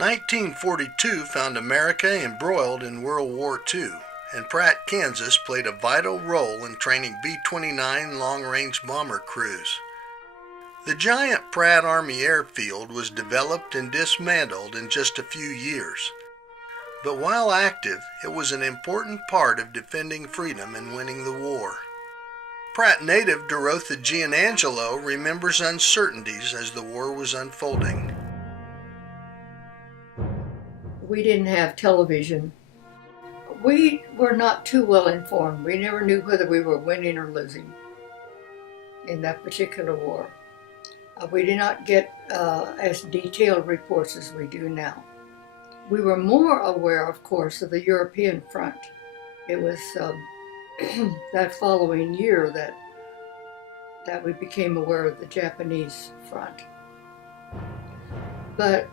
1942 found America embroiled in World War II, and Pratt, Kansas played a vital role in training B-29 long-range bomber crews. The giant Pratt Army Airfield was developed and dismantled in just a few years. But while active, it was an important part of defending freedom and winning the war. Pratt Native Dorotha Giannangelo remembers uncertainties as the war was unfolding. We didn't have television. We were not too well informed. We never knew whether we were winning or losing in that particular war. We did not get as detailed reports as we do now. We were more aware, of course, of the European front. It was that following year that we became aware of the Japanese front. But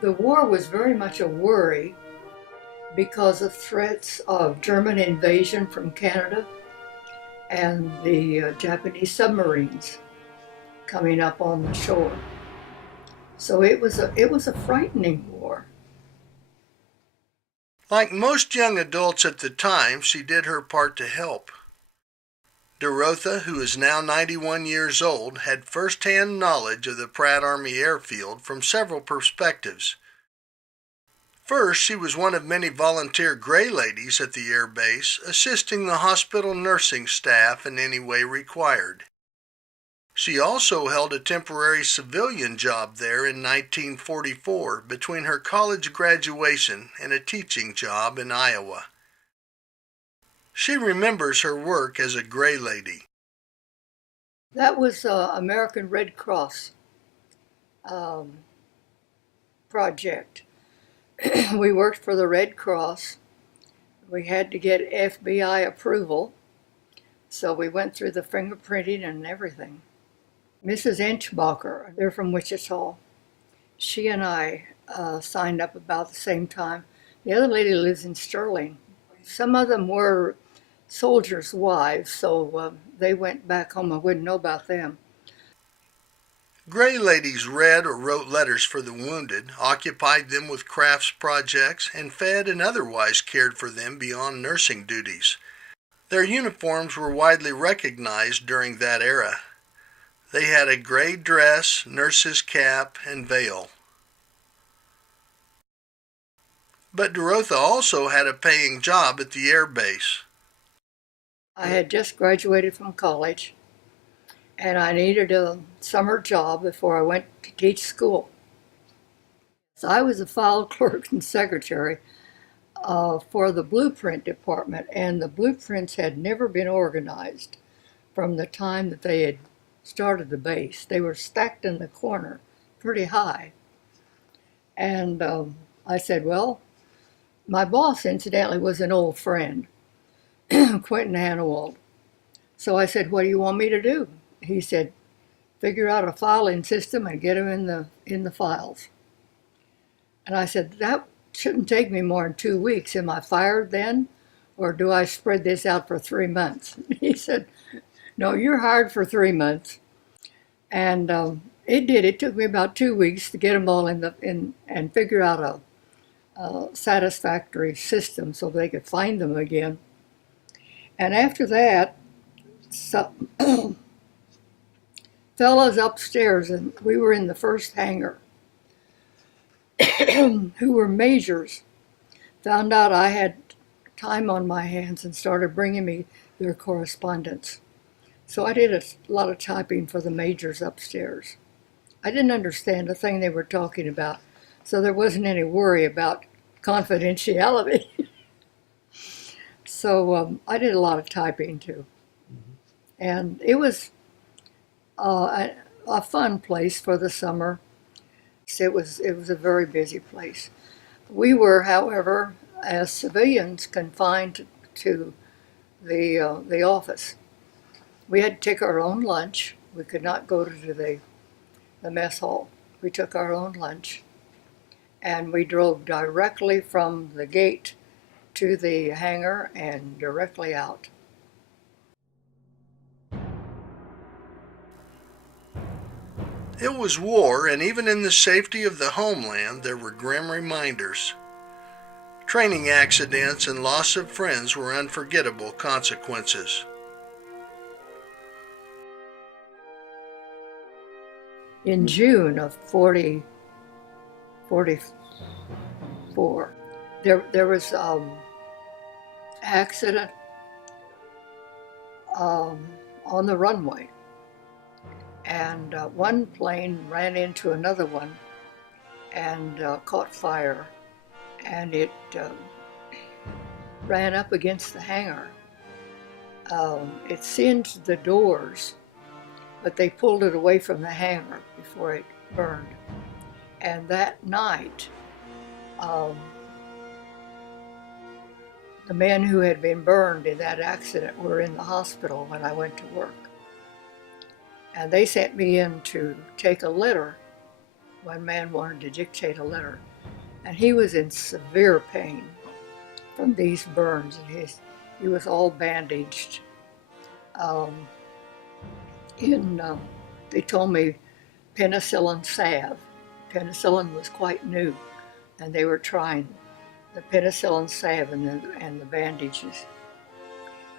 the war was very much a worry because of threats of German invasion from Canada and the Japanese submarines coming up on the shore. So it was a frightening war. Like most young adults at the time, she did her part to help. Dorotha, who is now 91 years old, had first-hand knowledge of the Pratt Army Airfield from several perspectives. First, she was one of many volunteer Gray Ladies at the air base, assisting the hospital nursing staff in any way required. She also held a temporary civilian job there in 1944 between her college graduation and a teaching job in Iowa. She remembers her work as a Gray Lady. That was American Red Cross project. We worked for the Red Cross. We had to get FBI approval, so we went through the fingerprinting and everything. Mrs. Inchbacher, they're from Wichita. She and I signed up about the same time. The other lady lives in Sterling. Some of them were soldiers' wives, so they went back home. I wouldn't know about them. Gray Ladies read or wrote letters for the wounded, occupied them with crafts projects, and fed and otherwise cared for them beyond nursing duties. Their uniforms were widely recognized during that era. They had a gray dress, nurse's cap, and veil. But Dorotha also had a paying job at the air base. I had just graduated from college, and I needed a summer job before I went to teach school. So I was a file clerk and secretary for the blueprint department, and the blueprints had never been organized from the time that they had started the base. They were stacked in the corner pretty high. And I said, well, my boss, incidentally, was an old friend, Quentin Hannawald. So I said, what do you want me to do? He said, figure out a filing system and get them in the files. And I said, that shouldn't take me more than 2 weeks. Am I fired then? Or do I spread this out for 3 months? He said, no, you're hired for 3 months. And it did. It took me about 2 weeks to get them all in and figure out a satisfactory system so they could find them again. And after that, fellows upstairs, and we were in the first hangar, who were majors, found out I had time on my hands and started bringing me their correspondence. So I did a lot of typing for the majors upstairs. I didn't understand a thing they were talking about, so there wasn't any worry about confidentiality. So I did a lot of typing too. And it was a fun place for the summer. It was a very busy place. We were, however, as civilians, confined to the office. We had to take our own lunch. We could not go to the mess hall. We took our own lunch, and we drove directly from the gate to the hangar and directly out. It was war, and even in the safety of the homeland, there were grim reminders. Training accidents and loss of friends were unforgettable consequences. In June of 44, there was accident on the runway, and one plane ran into another one and caught fire, and it ran up against the hangar. It singed the doors, but they pulled it away from the hangar before it burned. And that night, the men who had been burned in that accident were in the hospital when I went to work. And they sent me in to take a letter. One man wanted to dictate a letter, and he was in severe pain from these burns. He was all bandaged. They told me penicillin salve. Penicillin was quite new, and they were trying the penicillin salve and the bandages.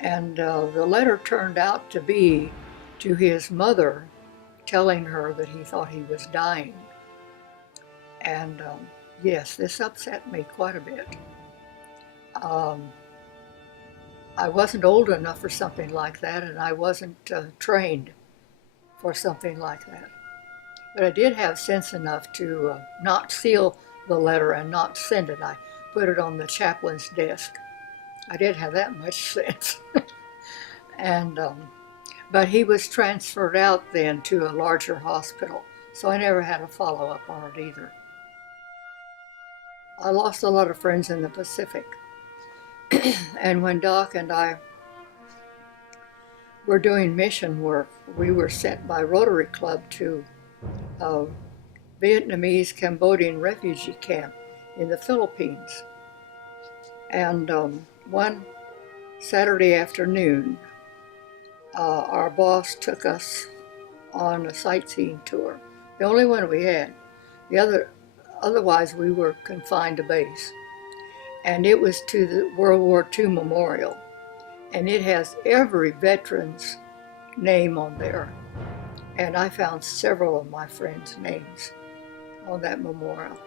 And the letter turned out to be to his mother, telling her that he thought he was dying. And yes, this upset me quite a bit. I wasn't old enough for something like that, and I wasn't trained for something like that. But I did have sense enough to not seal the letter and not send it. I put it on the chaplain's desk. I did have that much sense. And but he was transferred out then to a larger hospital, so I never had a follow-up on it either. I lost a lot of friends in the Pacific. And when Doc and I were doing mission work, we were sent by Rotary Club to a Vietnamese Cambodian refugee camp in the Philippines. And one Saturday afternoon, our boss took us on a sightseeing tour, the only one we had. Otherwise we were confined to base. And it was to the World War II memorial. And it has every veteran's name on there. And I found several of my friends' names on that memorial.